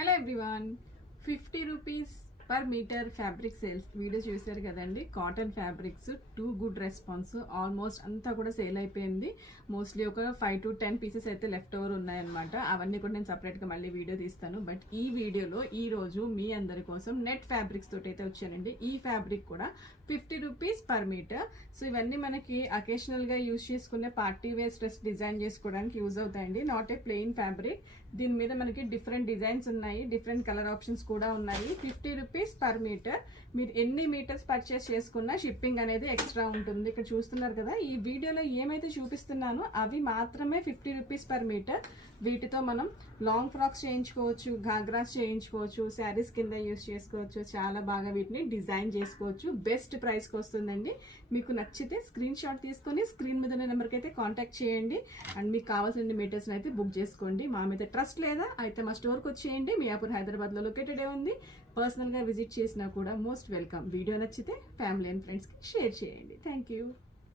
Hello everyone 50 rupees per meter fabric sales video చూసారు కదండి. Cotton fabrics too good response. Almost అంతా కూడా sale అయిపోయింది. మోస్ట్లీ ఒక 5 to 10 పీసెస్ అయితే లెఫ్ట్ ఓవర్ ఉన్నాయన్నమాట. అవన్నీ కూడా నేను సపరేట్గా మళ్ళీ వీడియో తీస్తాను. బట్ ఈ వీడియోలో ఈ రోజు మీ అందరి కోసం నెట్ ఫ్యాబ్రిక్స్ తోటి అయితే వచ్చానండి. ఈ ఫ్యాబ్రిక్ కూడా 50 రూపీస్ పర్ మీటర్. సో ఇవన్నీ మనకి అకేషనల్గా యూజ్ చేసుకునే పార్టీ వేర్ డ్రెస్ డిజైన్ చేసుకోవడానికి యూజ్ అవుతాయండి. Not a plain fabric. దీని మీద మనకి డిఫరెంట్ డిజైన్స్ ఉన్నాయి, డిఫరెంట్ కలర్ ఆప్షన్స్ కూడా ఉన్నాయి. 50 రూపీస్ పర్ మీటర్. మీరు ఎన్ని మీటర్స్ పర్చేస్ చేసుకున్నా షిప్పింగ్ అనేది ఎక్స్ట్రా ఉంటుంది. ఇక్కడ చూస్తున్నారు కదా, ఈ వీడియోలో ఏమైతే చూపిస్తున్నానో అవి మాత్రమే 50 రూపీస్ పర్ మీటర్. వీటితో మనం లాంగ్ ఫ్రాక్స్ చేయించుకోవచ్చు, ఘాగ్రాస్ చేయించుకోవచ్చు, శారీస్ కింద యూజ్ చేసుకోవచ్చు. చాలా బాగా వీటిని డిజైన్ చేసుకోవచ్చు. బెస్ట్ ప్రైస్కి వస్తుందండి. మీకు నచ్చితే స్క్రీన్ షాట్ తీసుకొని స్క్రీన్ మీద నెంబర్కి అయితే కాంటాక్ట్ చేయండి. అండ్ మీకు కావాల్సిన మీటర్స్ని అయితే బుక్ చేసుకోండి. మా మీద ట్రస్ట్ లేదా అయితే మా స్టోర్కి వచ్చేయండి. మియాపూర్ హైదరాబాద్లో లొకేటెడ్ ఉంది. పర్సనల్గా విజిట్ చేసినా కూడా మోస్ట్ వెల్కమ్. వీడియో నచ్చితే ఫ్యామిలీ అండ్ ఫ్రెండ్స్కి షేర్ చేయండి. Thank you.